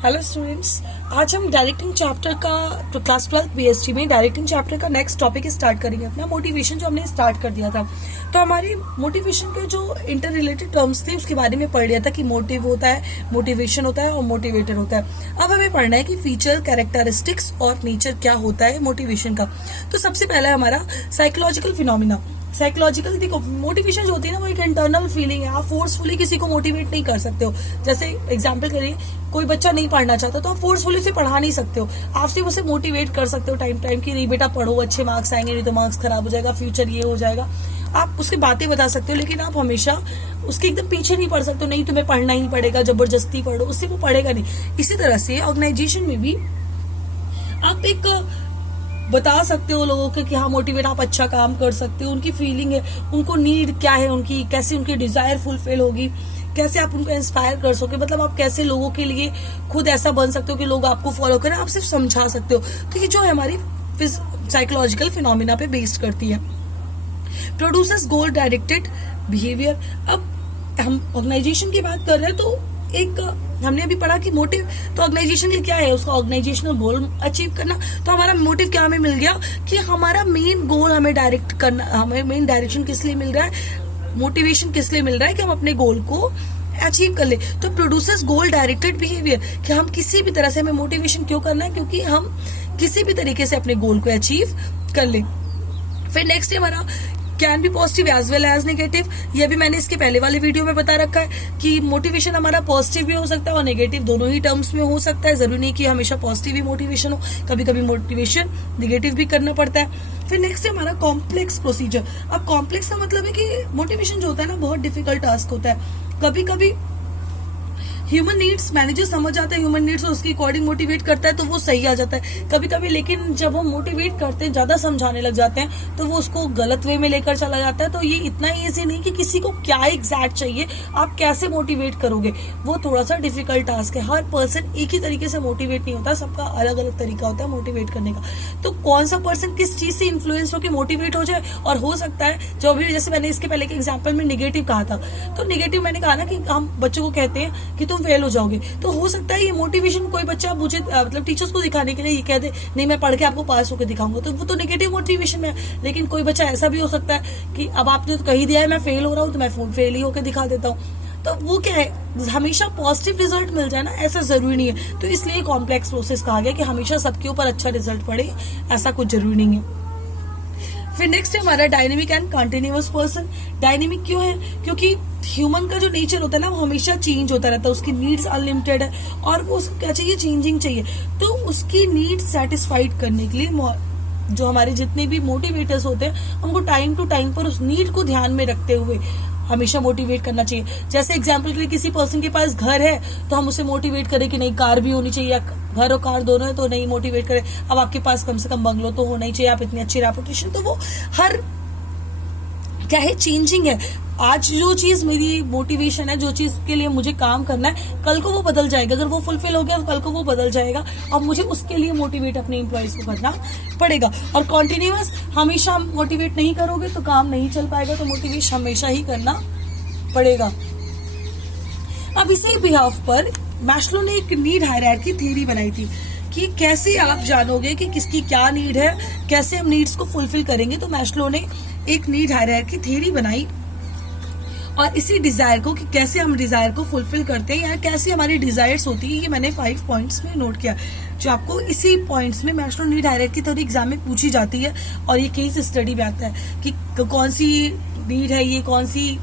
Hello students, आज हम directing chapter का क्लास 12 बीएसटी में डायरेक्टिंग चैप्टर का नेक्स्ट टॉपिक स्टार्ट करेंगे। अपना मोटिवेशन जो हमने स्टार्ट कर दिया था, तो हमारी मोटिवेशन के जो इंटर रिलेटेड टर्म्स थे उसके बारे में पढ़ लिया था कि मोटिव होता है, मोटिवेशन होता है और मोटिवेटर होता है। अब हमें पढ़ना है कि फीचर, कैरेक्टरिस्टिक्स और नेचर क्या होता है मोटिवेशन का। तो सबसे पहला हमारा साइकोलॉजिकल फिनोमिना। साइकोलॉजिकल, देखो मोटिवेशन जो होती है ना, वो एक इंटरनल फीलिंग है। आप फोर्सफुली किसी को मोटिवेट नहीं कर सकते हो। जैसे एग्जांपल करिए, कोई बच्चा नहीं पढ़ना चाहता तो आप फोर्सफुली उसे पढ़ा नहीं सकते हो। आप सिर्फ उसे मोटिवेट कर सकते हो टाइम की, नहीं बेटा पढ़ो, अच्छे मार्क्स आएंगे, नहीं तो मार्क्स खराब हो जाएगा, फ्यूचर ये हो जाएगा। आप उसकी बातें बता सकते हो, लेकिन आप हमेशा उसके एकदम पीछे नहीं पढ़ सकते हो। नहीं तुम्हें पढ़ना ही पड़ेगा, जबरदस्ती पढ़ो, उससे वो पढ़ेगा नहीं। इसी तरह से ऑर्गेनाइजेशन में भी आप एक बता सकते हो लोगों को कि हाँ मोटिवेट, आप अच्छा काम कर सकते हो। उनकी फीलिंग है, उनको नीड क्या है, उनकी कैसे उनकी डिजायर फुलफिल होगी, कैसे आप उनको इंस्पायर कर सकोगे। मतलब आप कैसे लोगों के लिए खुद ऐसा बन सकते हो कि लोग आपको फॉलो करें। आप सिर्फ समझा सकते हो। तो ये जो है हमारी साइकोलॉजिकल फिनोमिना पे बेस्ड करती है। प्रोड्यूसर्स गोल डायरेक्टेड बिहेवियर। अब हम ऑर्गेनाइजेशन की बात कर रहे हैं, तो एक हमने अभी पढ़ा कि मोटिव, तो ऑर्गेनाइजेशन के क्या है, उसका ऑर्गेनाइजेशनल गोल अचीव करना। तो हमारा मोटिव क्या हमें मिल गया कि हमारा मेन गोल हमें डायरेक्ट करना, हमें मेन डायरेक्शन किस लिए मिल रहा है, मोटिवेशन किस लिए मिल रहा है कि हम अपने गोल को अचीव कर ले। तो प्रोड्यूसर्स गोल डायरेक्टेड बिहेवियर, कि हम किसी भी तरह से, हमें मोटिवेशन क्यों करना है, क्योंकि हम किसी भी तरीके से अपने गोल को अचीव कर ले। फिर नेक्स्ट है हमारा can be positive as well as negative. ये भी मैंने इसके पहले वाले वीडियो में बता रखा है कि मोटिवेशन हमारा पॉजिटिव भी हो सकता है और नेगेटिव, दोनों ही टर्म्स में हो सकता है। जरूरी नहीं कि हमेशा पॉजिटिव ही मोटिवेशन हो, कभी कभी मोटिवेशन नेगेटिव भी करना पड़ता है। फिर नेक्स्ट है हमारा कॉम्प्लेक्स प्रोसीजर। अब कॉम्प्लेक्स का मतलब है कि मोटिवेशन जो होता है ना, बहुत डिफिकल्ट टास्क होता है। कभी कभी ह्यूमन नीड्स मैनेजर समझ आता है, ह्यूमन नीड्स उसके अकॉर्डिंग मोटिवेट करता है तो वो सही आ जाता है कभी कभी। लेकिन जब हम मोटिवेट करते हैं, ज्यादा समझाने लग जाते हैं, तो वो उसको गलत वे में लेकर चला जाता है। तो ये इतना ईजी नहीं कि किसी को क्या एग्जैक्ट चाहिए, आप कैसे मोटिवेट करोगे, वो थोड़ा सा डिफिकल्ट टास्क है। हर पर्सन एक ही तरीके से मोटिवेट नहीं होता, सबका अलग अलग तरीका होता है मोटिवेट करने का। तो कौन सा पर्सन किस चीज से इन्फ्लुएंस होकर मोटिवेट हो जाए, और हो सकता है जो अभी जैसे मैंने इसके पहले के एग्जाम्पल में निगेटिव कहा था, तो निगेटिव मैंने कहा ना कि हम बच्चों को कहते हैं कि तुम फेल हो जाओगे, तो हो सकता है ये मोटिवेशन कोई बच्चा मुझे मतलब टीचर्स को दिखाने के लिए ये कहते नहीं मैं पढ़ के आपको पास होकर दिखाऊंगा, तो वो तो नेगेटिव मोटिवेशन में है। लेकिन कोई बच्चा ऐसा भी हो सकता है कि अब आपने तो कही दिया है मैं फेल हो रहा हूँ, तो मैं फेल ही होकर दिखा देता हूँ। तो वो क्या है, हमेशा पॉजिटिव रिजल्ट मिल जाए ना, ऐसा जरूरी नहीं है। तो इसलिए कॉम्प्लेक्स प्रोसेस कहा गया कि हमेशा सबके ऊपर अच्छा रिजल्ट पड़े, ऐसा कुछ जरूरी नहीं है। फिर नेक्स्ट है हमारा dynamic and continuous person. Dynamic क्यों है, क्योंकि ह्यूमन का जो नेचर होता है ना, वो हमेशा चेंज होता रहता है। उसकी नीड्स अनलिमिटेड है और वो उसको क्या चाहिए, चेंजिंग चाहिए। तो उसकी नीड्स सेटिस्फाइड करने के लिए जो हमारे जितने भी मोटिवेटर्स होते हैं, हमको टाइम टू टाइम पर उस नीड को ध्यान में रखते हुए हमेशा मोटिवेट करना चाहिए। जैसे एग्जाम्पल के लिए किसी पर्सन के पास घर है, तो हम उसे मोटिवेट करें कि नहीं कार भी होनी चाहिए, घर और कार दोनों है, तो नहीं मोटिवेट करें अब आपके पास कम से कम बंगलो तो होना ही चाहिए, आप इतनी अच्छी रेपुटेशन। तो वो हर क्या है, चेंजिंग है। आज जो चीज मेरी मोटिवेशन है, जो चीज के लिए मुझे काम करना है, कल को वो बदल जाएगा। अगर वो फुलफिल हो गया तो कल को वो बदल जाएगा और मुझे उसके लिए मोटिवेट अपने एम्प्लॉइज को करना पड़ेगा। और कॉन्टिन्यूअस, हमेशा मोटिवेट नहीं करोगे तो काम नहीं चल पाएगा, तो मोटिवेट हमेशा ही करना पड़ेगा। अब इसी बिहाफ पर मैस्लो ने एक नीड हायरार्की थ्योरी बनाई थी कि कैसे आप जानोगे कि किसकी क्या नीड है, कैसे हम नीड्स को फुलफिल करेंगे। तो मैस्लो ने एक नीड हायरार्की थ्योरी बनाई और इसी डिजायर को कि कैसे हम डिजायर को फुलफिल करते हैं या कैसे हमारी डिजायर्स होती है, ये मैंने 5 पॉइंट्स में नोट किया, जो आपको इसी पॉइंट्स में Maslow need hierarchy theory exam में पूछी जाती है। और ये केस स्टडी में आता है कि कौन सी नीड है, ये कौन सी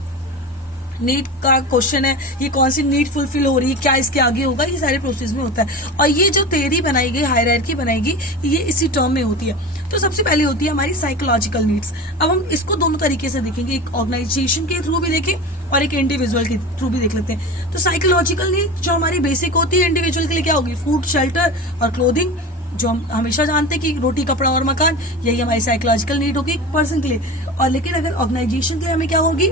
नीड का क्वेश्चन है, ये कौन सी नीड फुलफिल हो रही है, क्या इसके आगे होगा, ये सारे प्रोसेस में होता है। और ये जो थ्योरी बनाई गई, हायरार्की बनाई गई, ये इसी टर्म में होती है। तो सबसे पहले होती है हमारी साइकोलॉजिकल नीड्स। अब हम इसको दोनों तरीके से देखेंगे, एक ऑर्गेनाइजेशन के थ्रू भी देखें और एक इंडिविजुअल के थ्रू भी देख लेते हैं। तो साइकोलॉजिकल नीड जो हमारी बेसिक होती है इंडिविजुअल के लिए क्या होगी, फूड, शेल्टर और क्लोथिंग, जो हम हमेशा जानते हैं कि रोटी, कपड़ा और मकान, यही हमारी साइकोलॉजिकल नीड होगी एक पर्सन के लिए। और लेकिन अगर ऑर्गेनाइजेशन के लिए हमें क्या होगी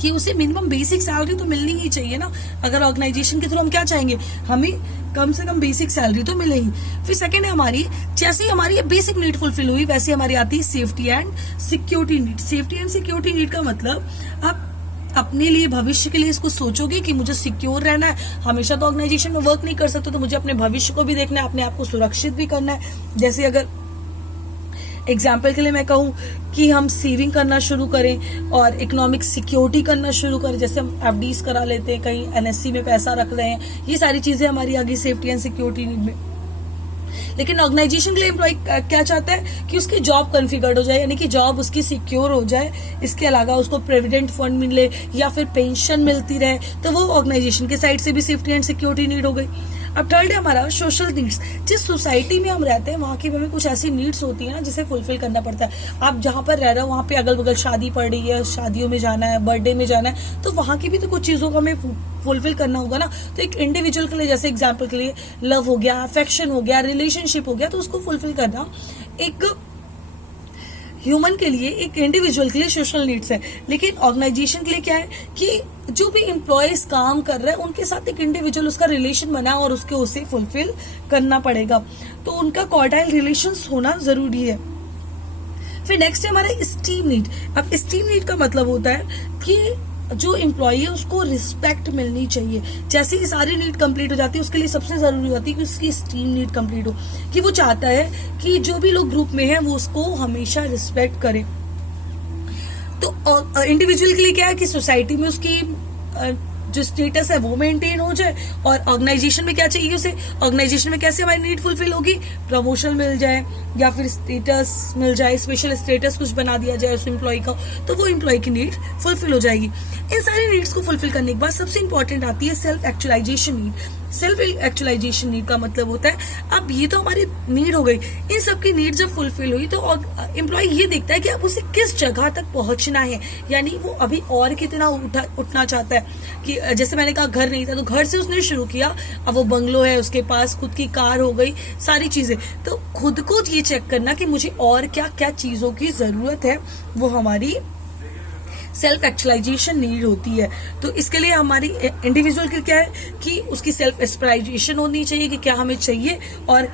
कि उसे मिनिमम बेसिक सैलरी तो मिलनी ही चाहिए ना। अगर ऑर्गेनाइजेशन के थ्रू हम क्या चाहेंगे, हमें कम से कम बेसिक सैलरी तो मिले ही। फिर सेकंड है हमारी, जैसे ही हमारी ये बेसिक नीड फुलफिल हुई, वैसे हमारी आती है safety and security need. Safety and security need का मतलब, आप अपने लिए भविष्य के लिए इसको सोचोगे कि मुझे सिक्योर रहना है, हमेशा तो ऑर्गेनाइजेशन में वर्क नहीं कर सकते, तो मुझे अपने भविष्य को भी देखना है, अपने आप को सुरक्षित भी करना है। जैसे अगर एग्जाम्पल के लिए मैं कहूँ कि हम सेविंग करना शुरू करें और इकोनॉमिक सिक्योरिटी करना शुरू करें, जैसे हम एफडीज करा लेते हैं, कहीं एनएससी में पैसा रख रहे हैं, ये सारी चीजें हमारी आगे सेफ्टी एंड सिक्योरिटी नीड में। लेकिन ऑर्गेनाइजेशन के लिए एम्प्लॉय क्या चाहता है कि उसकी जॉब कॉन्फ़िगर्ड हो जाए, यानी कि जॉब उसकी सिक्योर हो जाए, इसके अलावा उसको प्रोविडेंट फंड मिले या फिर पेंशन मिलती रहे, तो वो ऑर्गेनाइजेशन के साइड से भी सेफ्टी एंड सिक्योरिटी नीड हो गई। अब थर्ड है हमारा सोशल नीड्स। जिस सोसाइटी में हम रहते हैं वहाँ की हमें कुछ ऐसी नीड्स होती है ना जिसे फुलफिल करना पड़ता है। आप जहाँ पर रह रहे हो वहाँ पे अगल बगल शादी पड़ रही है, शादियों में जाना है, बर्थडे में जाना है, तो वहाँ की भी तो कुछ चीजों को हमें फुलफिल करना होगा ना। तो एक इंडिविजुअल के लिए, जैसे एग्जाम्पल के लिए लव हो गया, अफेक्शन हो गया, रिलेशनशिप हो गया, तो उसको फुलफिल करना एक ह्यूमन के लिए, एक इंडिविजुअल के लिए सोशल नीड्स है। लेकिन ऑर्गेनाइजेशन के लिए क्या है कि जो भी एम्प्लॉयज काम कर रहे हैं उनके साथ एक इंडिविजुअल उसका रिलेशन बना और उसके उसे फुलफिल करना पड़ेगा, तो उनका कॉर्डाइल रिलेशंस होना जरूरी है। फिर नेक्स्ट है हमारा स्टीम नीड। अब स्टीम नीड का मतलब होता है कि जो एम्प्लॉय है उसको रिस्पेक्ट मिलनी चाहिए। जैसे ही सारी नीड कंप्लीट हो जाती है, उसके लिए सबसे जरूरी होती है कि उसकी स्टीम नीड कंप्लीट हो, कि वो चाहता है कि जो भी लोग ग्रुप में हैं वो उसको हमेशा रिस्पेक्ट करें। तो इंडिविजुअल के लिए क्या है कि सोसाइटी में उसकी जो स्टेटस है वो मेंटेन हो जाए, और ऑर्गेनाइजेशन में क्या चाहिए उसे, ऑर्गेनाइजेशन में कैसे हमारी नीड फुलफिल होगी, प्रमोशन मिल जाए या फिर स्टेटस मिल जाए, स्पेशल स्टेटस कुछ बना दिया जाए उस एम्प्लॉय का, तो वो एम्प्लॉय की नीड फुलफिल हो जाएगी। इन सारी नीड्स को फुलफिल करने के बाद सबसे इंपॉर्टेंट आती है self actualization need. Self actualization need का मतलब होता है, अब ये तो हमारी नीड हो गई, इन सबकी नीड जब फुलफिल हुई तो एम्प्लॉय ये देखता है कि अब उसे किस जगह तक पहुंचना है, यानी वो अभी और कितना उठना चाहता है। कि जैसे मैंने कहा घर नहीं था तो घर से उसने शुरू किया, अब वो बंगलो है, उसके पास खुद की कार हो गई, सारी चीजें। तो खुद को ये चेक करना कि मुझे और क्या क्या चीजों की जरूरत है, वो हमारी सेल्फ एक्चुअलाइजेशन नीड होती है। तो इसके लिए हमारी इंडिविजुअल की क्या है कि उसकी सेल्फ एस्पिरेशन होनी चाहिए कि क्या हमें चाहिए, और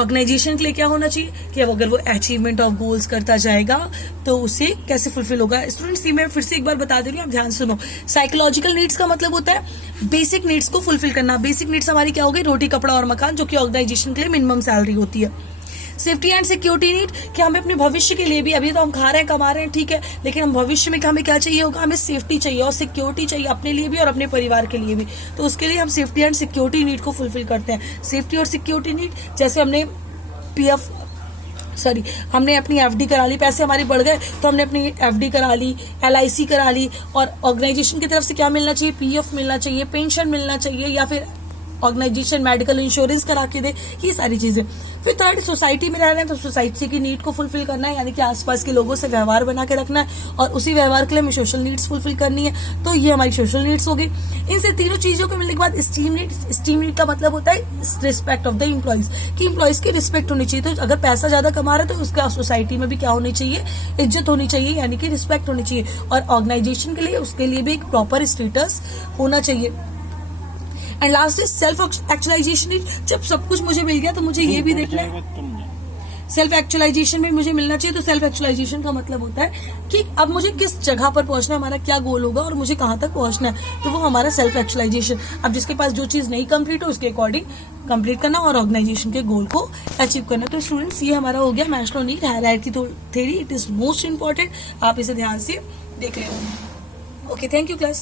ऑर्गेनाइजेशन के लिए क्या होना चाहिए कि अब अगर वो अचीवमेंट ऑफ गोल्स करता जाएगा तो उसे कैसे फुलफिल होगा। स्टूडेंट्स, मैं फिर से एक बार बता दे रही हूँ, आप ध्यान सुनो। साइकोलॉजिकल नीड्स का मतलब होता है बेसिक नीड्स को फुलफिल करना। बेसिक नीड्स हमारी क्या हो गई, रोटी कपड़ा और मकान, जो कि ऑर्गेनाइजेशन के लिए मिनिमम सैलरी होती है। सेफ्टी एंड सिक्योरिटी नीड कि हमें अपने भविष्य के लिए भी, अभी तो हम खा रहे हैं कमा रहे हैं ठीक है, लेकिन हम भविष्य में हमें क्या चाहिए होगा, हमें सेफ्टी चाहिए और सिक्योरिटी चाहिए अपने लिए भी और अपने परिवार के लिए भी। तो उसके लिए हम सेफ्टी एंड सिक्योरिटी नीड को फुलफिल करते हैं। सेफ्टी और सिक्योरिटी नीड, जैसे हमने अपनी एफडी करा ली, पैसे हमारे बढ़ गए तो हमने अपनी एफडी करा ली, एलआईसी करा ली, और ऑर्गेनाइजेशन की तरफ से क्या मिलना चाहिए, पीएफ मिलना चाहिए, पेंशन मिलना चाहिए, या फिर ऑर्गेनाइजेशन मेडिकल इंश्योरेंस करा के दे, ये सारी चीजें। फिर थर्ड, सोसाइटी में रह रहे हैं तो सोसाइटी की नीड को फुलफिल करना है, यानी कि आसपास के लोगों से व्यवहार बना के रखना है, और उसी व्यवहार के लिए हमें सोशल नीड्स फुलफिल करनी है। तो ये हमारी सोशल नीड्स हो गई। इनसे तीनों चीजों को मिलने के बाद स्टीम नीड का मतलब होता है रिस्पेक्ट ऑफ द इम्प्लॉइज, कि इम्प्लॉइज की रिस्पेक्ट होनी चाहिए। तो अगर पैसा ज्यादा कमा रहा है तो उसका सोसाइटी में भी क्या होनी चाहिए, इज्जत होनी चाहिए, यानी कि रिस्पेक्ट होनी चाहिए। और ऑर्गेनाइजेशन के लिए उसके लिए भी एक प्रॉपर स्टेटस होना चाहिए। And last is self actualization. जब सब कुछ मुझे मिल गया तो मुझे ये भी देखना है, सेल्फ एक्चुअलाइजेशन में मुझे मिलना चाहिए। तो सेल्फ एक्चुअलाइजेशन का मतलब होता है कि अब मुझे किस जगह पर पहुंचना है, हमारा क्या गोल होगा और मुझे कहां तक पहुंचना है, तो वो हमारा सेल्फ एक्चुअलाइजेशन। अब जिसके पास जो चीज नहीं कंप्लीट हो उसके अकॉर्डिंग कंप्लीट करना और ऑर्गेनाइजेशन के गोल को अचीव करना। तो स्टूडेंट्स, ये हमारा हो गया Maslow need hierarchy theory. It is most important, आप इसे ध्यान से देख लेना। Okay, thank you class.